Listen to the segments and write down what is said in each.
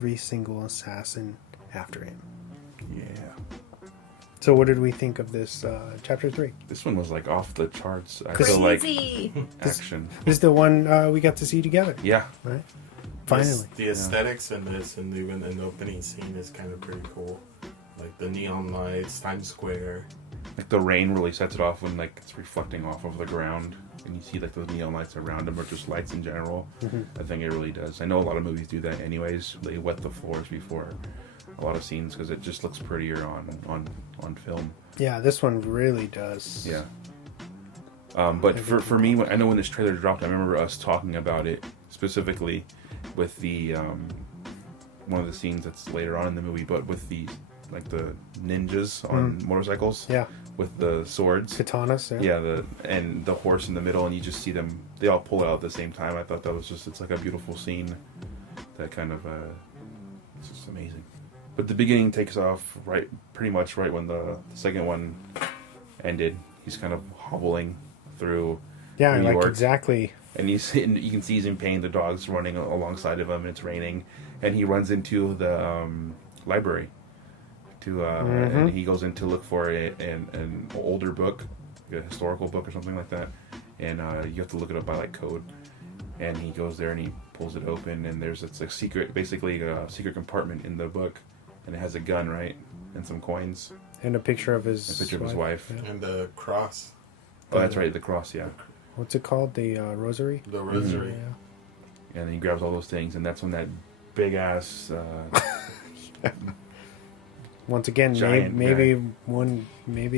every single assassin after him. Yeah. So what did we think of this chapter 3? This one was like off the charts. I Crazy. feel like action. This is the one we got to see together. Yeah. Right? Finally. The aesthetics in this, and even in the opening scene, is kind of pretty cool. Like the neon lights, Times Square. Like the rain really sets it off when like it's reflecting off of the ground, and you see like those neon lights around them, or just lights in general. Mm-hmm. I think it really does. I know a lot of movies do that anyways. They wet the floors before a lot of scenes because it just looks prettier on film. Yeah, this one really does. Yeah. But for me, I know when this trailer dropped, I remember us talking about it specifically with the one of the scenes that's later on in the movie, but with the like the ninjas on motorcycles. Yeah. With the swords. Katanas, Yeah, and the horse in the middle, and you just see them, they all pull out at the same time. I thought that was just, it's like a beautiful scene that kind of, it's just amazing. But the beginning takes off pretty much right when the second one ended. He's kind of hobbling through Yeah, New like York. exactly. And you can see he's in pain, the dog's running alongside of him, and it's raining. And he runs into the library. And he goes in to look for an older book, a historical book or something like that, and you have to look it up by like code. And he goes there and he pulls it open, and it's a secret, basically a secret compartment in the book, and it has a gun, right, and some coins, And a picture of his wife. Yeah. And the cross. Oh, that's right, the cross, yeah. What's it called? The rosary? The rosary. Yeah. And he grabs all those things, and that's when that big ass. Once again, Giant maybe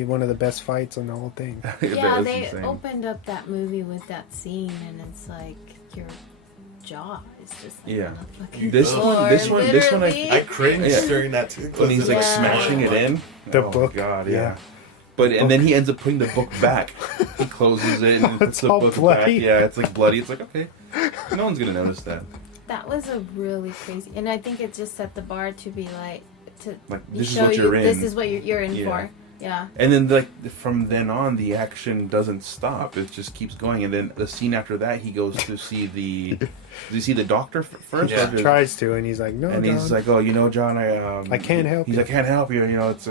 one of the best fights in the whole thing. Yeah, they opened up that movie with that scene, and it's like your jaw is just like on the fucking This floor, one, I cringed during that too. When he's like smashing it in. The oh, book. God, yeah. Yeah. But and then he ends up putting the book back. He closes it and puts the all book bloody. back. Yeah, it's like bloody. It's like, okay, no one's gonna notice that. That was a really crazy, and I think it just set the bar to be like this is show what you're in. This is what you're in Yeah. for. Yeah. And then like from then on, the action doesn't stop. It just keeps going. And then the scene after that, he goes to see the. Does he see the doctor first? Yeah. He tries to, and he's like, "No, And John. he's like, "Oh, you know, John, I can't help He's you." like, "I can't help you. You know, it's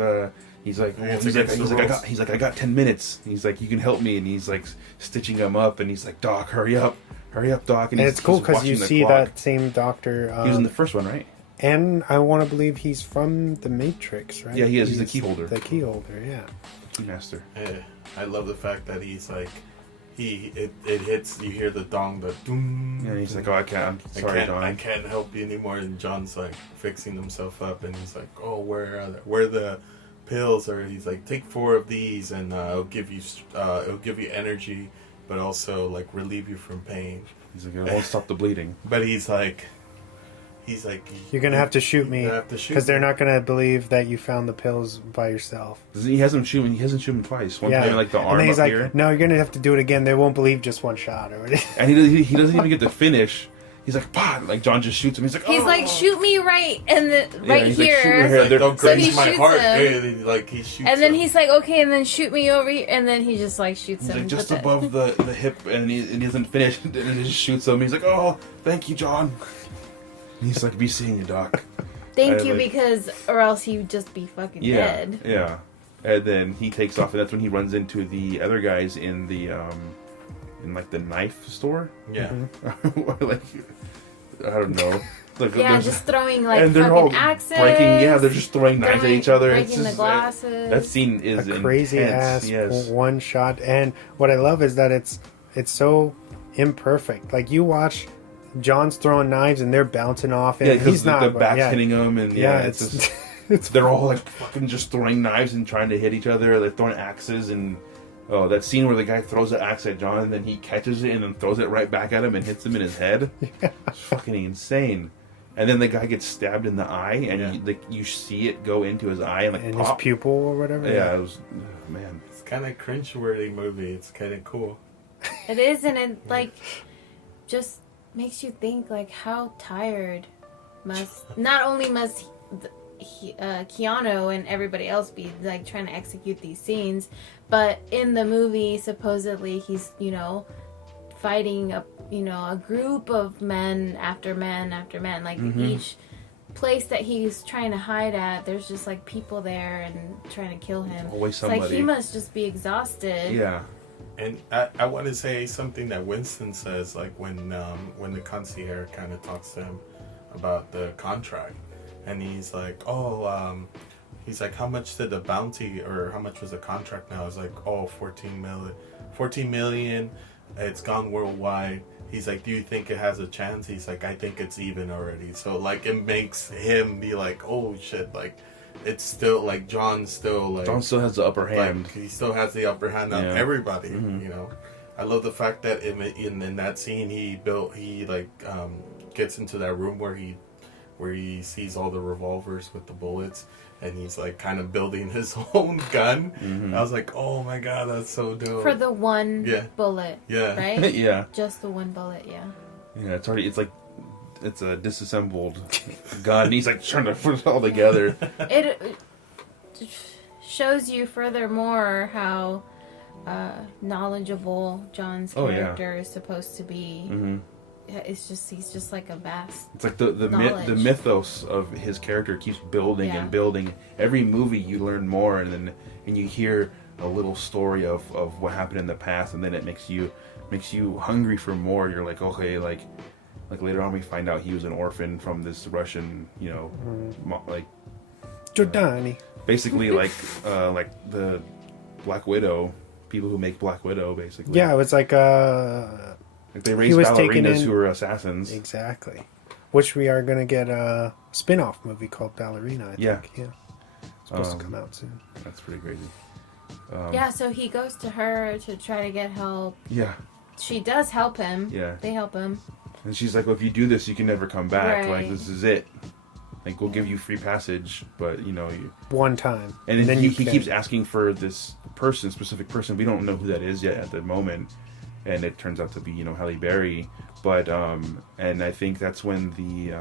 He's like, I got 10 minutes. He's like, you can help me, and he's like stitching him up, and he's like, Doc, hurry up, Doc. And it's cool because you see that same doctor. He was in the first one, right? And I want to believe he's from the Matrix, right? Yeah, he is. He's the key holder. The key holder, yeah. Key master. I love the fact that he's like, it hits. You hear the dong, the doom. Yeah, he's like, oh, I can't. I'm sorry, John. I can't help you anymore. And John's like fixing himself up, and he's like, oh, where are the pills? Or he's like, take 4 of these, and it'll give you energy, but also like relieve you from pain. He's like, it won't stop the bleeding. But he's like, you're gonna have to shoot me because they're not gonna believe that you found the pills by yourself. He hasn't shoot him twice. One time, like the arm and then he's up like, here. no, you're gonna have to do it again. They won't believe just one shot or whatever. And he doesn't even get to finish. He's like, bah! Like John just shoots him. He's like, oh! He's like, shoot me right and right he's here. Like, shoot her here. Don't so he graze my shoots heart. him. Like he shoots. And then him. he's like, okay, and then shoot me over here, and then he just like shoots He's him. like just above the hip, and he doesn't finish, and he just shoots him. He's like, oh, thank you, John. And he's like, be seeing you, Doc. Thank you, because or else he'd just be fucking dead. Yeah. And then he takes off, and that's when he runs into the other guys in the like the knife store. Yeah. Like, I don't know. Like, yeah, just throwing like and they're fucking all axes. breaking. Yeah, they're just throwing knives at each other. Breaking It's just, the glasses. That scene is a crazy intense. ass one shot. And what I love is that it's so imperfect. Like you watch John's throwing knives and they're bouncing off, and he's not. The back's hitting him, and it's just they're all like fucking just throwing knives and trying to hit each other. They're throwing axes, and that scene where the guy throws the axe at John and then he catches it and then throws it right back at him and hits him in his head. Yeah. It's fucking insane. And then the guy gets stabbed in the eye, and you see it go into his eye and like his pupil or whatever. Yeah, it was man. It's kind of cringe-worthy movie. It's kind of cool. It is, and it like just makes you think like how tired not only must Keanu and everybody else be like trying to execute these scenes, but in the movie supposedly he's fighting a group of men after men after men, like each place that he's trying to hide at, there's just like people there and trying to kill him. Always It's like somebody. he must just be exhausted. Yeah. And I want to say something that Winston says, like when the concierge kind of talks to him about the contract, and he's like, he's like, how much did the bounty, or how much was the contract now? It's like, 14 million, it's gone worldwide. He's like, do you think it has a chance? He's like, I think it's even already. So like it makes him be like, oh shit, like it's still like John still has the upper hand. Like, he still has the upper hand on everybody. Mm-hmm. You know, I love the fact that in that scene he gets into that room where he sees all the revolvers with the bullets, and he's like kind of building his own gun. Mm-hmm. I was like, oh my god, that's so dope. For the one bullet. Yeah. Right? Yeah. Just the one bullet, yeah. Yeah, it's a disassembled gun. He's like trying to put it all together. It shows you furthermore how knowledgeable John's character is supposed to be. Mm-hmm. He's just like a vast. It's like the mythos of his character keeps building and building. Every movie you learn more, and you hear a little story of what happened in the past, and then it makes you hungry for more. You're like, okay, like later on we find out he was an orphan from this Russian, like Jordani. basically like the Black Widow, people who make Black Widow, basically. Yeah, it was like they raised ballerinas who were assassins. Exactly. Which we are going to get a spin-off movie called Ballerina, I think. Yeah. It's supposed to come out soon. That's pretty crazy. So he goes to her to try to get help. Yeah. She does help him. Yeah. They help him. And she's like, well, if you do this, you can never come back. Right. Like, this is it. Like, we'll give you free passage, but, one time. And then he keeps asking for this specific person. We don't know who that is yet at the moment. And it turns out to be, Halle Berry. But, and I think that's when the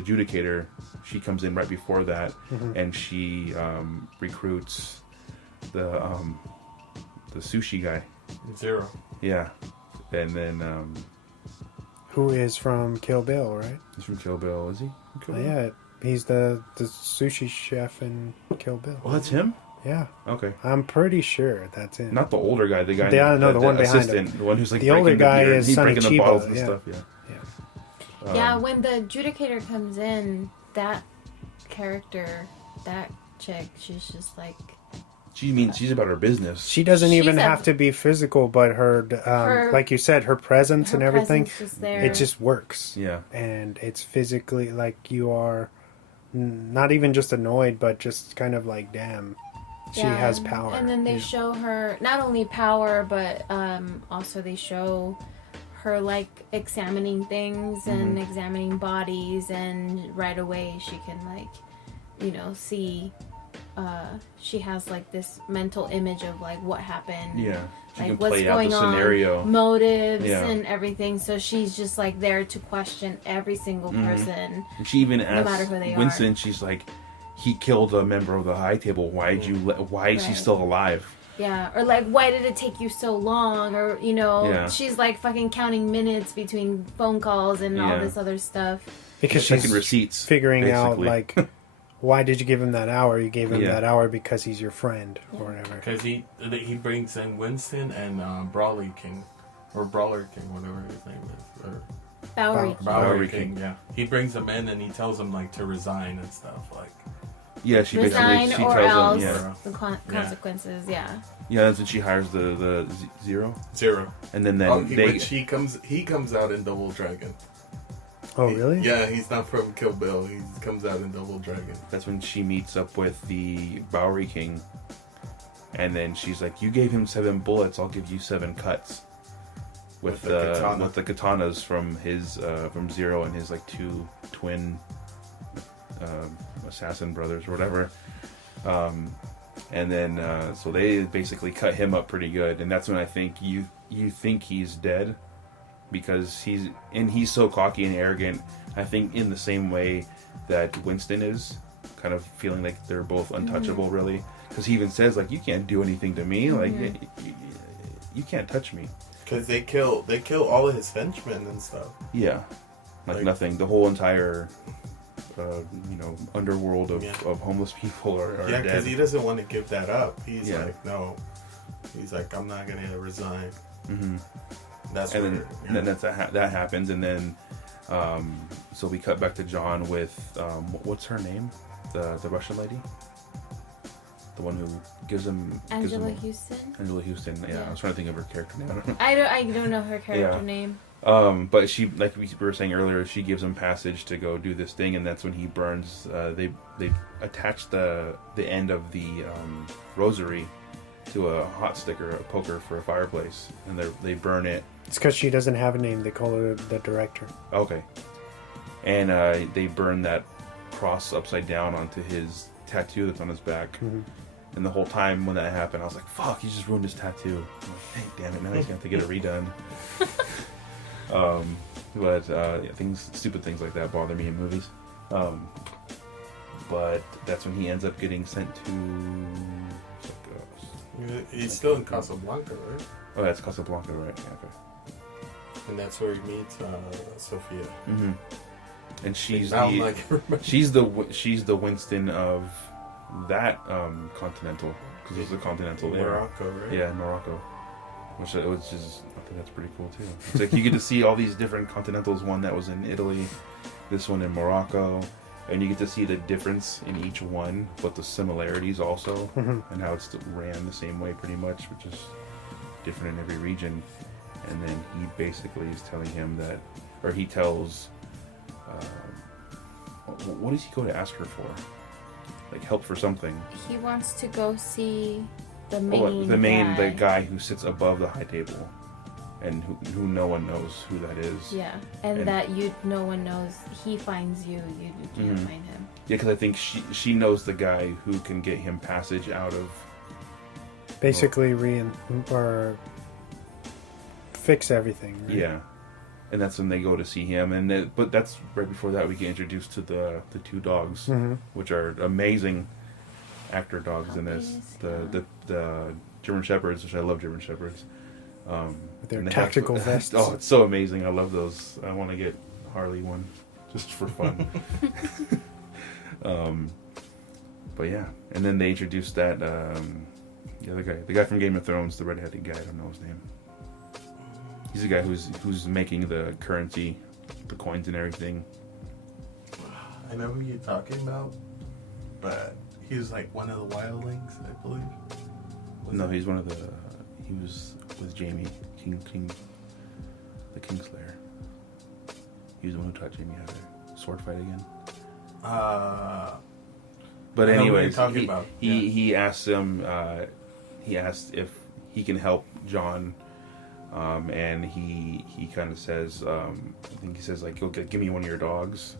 adjudicator, she comes in right before that. Mm-hmm. And she recruits the sushi guy. Zero. Yeah. And then... who is from Kill Bill, right? He's from Kill Bill, is he? Yeah, he's the sushi chef in Kill Bill. Oh, that's him? Yeah. Okay. I'm pretty sure that's him. Not the older guy, the guy. The one behind assistant, him. the one who's like the older guy is he's Sonny breaking the Chiba, bottles and stuff. Yeah. When the adjudicator comes in, that character, that chick, she's just like. She's about her business. She doesn't even have to be physical, but her like you said, her presence and everything, it just works. Yeah. And it's physically like you are not even just annoyed, but just kind of like, damn, she has power. And then they show her not only power, but also they show her like examining things and examining bodies, and right away she can like, see. She has like this mental image of like what happened. Yeah. She like can what's play out going the scenario. on, motives and everything. So she's just like there to question every single person. And she even asks no matter who they Winston, are. She's like, he killed a member of the high table. Why is he still alive? Yeah, or like, why did it take you so long? Or, she's like fucking counting minutes between phone calls and all this other stuff. Because she's she's receipts, figuring basically. out like, why did you give him that hour? You gave him that hour because he's your friend or whatever. Because he brings in Winston and Brawley King, or Brawler King, whatever his name is, or Bowery King. Yeah, he brings them in and he tells them like to resign and stuff like. Yeah, she resign basically or tells else them. the consequences. Yeah. Yeah, that's when she hires the Zero. And then he comes out in Double Dragon. Oh, really? Yeah, he's not from Kill Bill. He comes out in Double Dragon. That's when she meets up with the Bowery King. And then she's like, you gave him 7 bullets, I'll give you 7 cuts. With the katanas from his from Zero and his like 2 twin assassin brothers or whatever. And then so they basically cut him up pretty good. And that's when I think you think he's dead. Because he's so cocky and arrogant, I think in the same way that Winston is, kind of feeling like they're both untouchable, really. Because he even says, like, you can't do anything to me, like, you can't touch me. Because they kill all of his henchmen and stuff. Yeah, like nothing. The whole entire underworld of homeless people are yeah, dead. because he doesn't want to give that up. He's Yeah. like, no. He's like, I'm not gonna resign. Mm-hmm. That's And where, then that happens, and then so we cut back to John with what's her name, the Russian lady, the one who gives him Angela Houston. Angela Houston. Yeah, I was trying to think of her character name. I don't know her character Yeah. name. But she, like we were saying earlier, she gives him passage to go do this thing, and that's when he burns. They attach the end of the rosary to a hot stick or a poker for a fireplace, and they burn it. It's because she doesn't have a name. They call her the director. Okay. And they burn that cross upside down onto his tattoo that's on his back. Mm-hmm. And the whole time when that happened, I was like, "Fuck! He just ruined his tattoo." I'm like, "Dang, damn it! Now he's gonna have to get it redone." Stupid things like that bother me in movies. But that's when he ends up getting sent to. he's still in Casablanca, right? Oh, that's Casablanca, right? Yeah, okay. And that's where he meets Sophia. Mm-hmm. And she's Now I'm like, she's the Winston of that Continental, because it's a Continental there. Morocco, right? Yeah, Morocco. Which was just, I think that's pretty cool too. It's like you get to see all these different Continentals. One that was in Italy, this one in Morocco, and you get to see the difference in each one, but the similarities also, and how it's ran the same way pretty much, which is different in every region. And then he basically is telling him that, or he tells, what does he go to ask her for? Like help for something. He wants to go see the main the guy who sits above the high table, and who no one knows who that is. Yeah, and that no one knows. He finds you. You can't find him. Yeah, because I think she knows the guy who can get him passage out of. Basically, or fix everything. Right? Yeah, and that's when they go to see him, but that's right before that we get introduced to the two dogs, which are amazing actor dogs in this. The German Shepherds, which I love German Shepherds. With their tactical vests. Oh, it's so amazing! I love those. I want to get Harley one just for fun. But yeah, and then they introduced that the guy from Game of Thrones, the red-headed guy. I don't know his name. He's the guy who's making the currency, the coins and everything. I know who you're talking about, but he was like one of the wildlings, I believe. He was with Jaime, the Kingslayer. He was the one who taught Jaime how to sword fight again. But anyways, he asked him. He asked if he can help John, and he kind of says, I think he says like, give me one of your dogs,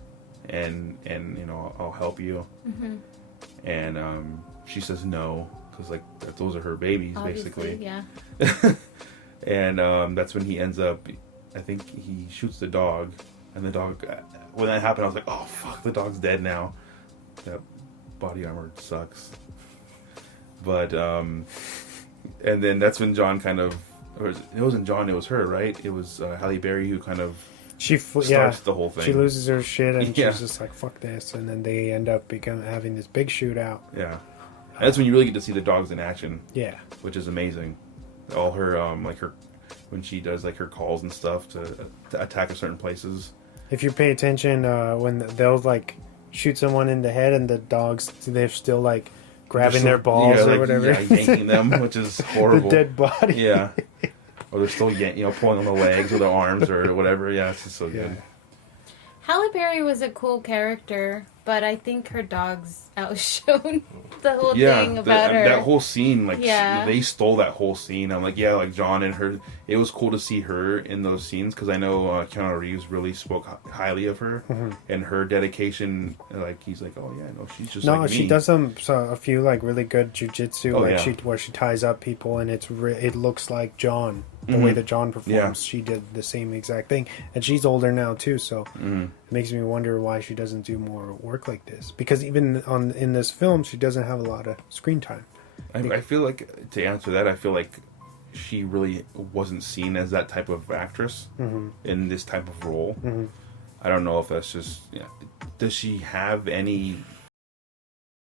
and I'll help you. Mm-hmm. And she says no, because like those are her babies. Obviously, basically. Yeah. And that's when he ends up. I think he shoots the dog, and the dog. When that happened, I was like, "Oh fuck, the dog's dead now." That body armor sucks. But and then that's when John kind of. It wasn't John. It was her, right? It was Halle Berry who kind of. Starts the whole thing. She loses her shit and she's just like, "Fuck this," and then they end up having this big shootout. Yeah, and that's when you really get to see the dogs in action. Yeah, which is amazing. All her her when she does like her calls and stuff to attack certain places. If you pay attention, when they'll like shoot someone in the head and the dogs, they're still like grabbing their balls or whatever, yanking them, which is horrible. The dead body. Yeah, or they're still pulling on the legs or their arms or whatever. Yeah, it's just so good. Halle Berry was a cool character, but I think her dogs outshone the whole thing about her. That whole scene, they stole that whole scene. I'm like, like John and her. It was cool to see her in those scenes because I know Keanu Reeves really spoke highly of her and her dedication. Like he's like, oh yeah, no, she's just like me. She does a few like really good jujitsu, where she ties up people and it looks like John. The way that John performs, she did the same exact thing, and she's older now too. So it makes me wonder why she doesn't do more work like this. Because even in this film, she doesn't have a lot of screen time. I feel like to answer that, I feel like she really wasn't seen as that type of actress in this type of role. I don't know if that's just, does she have any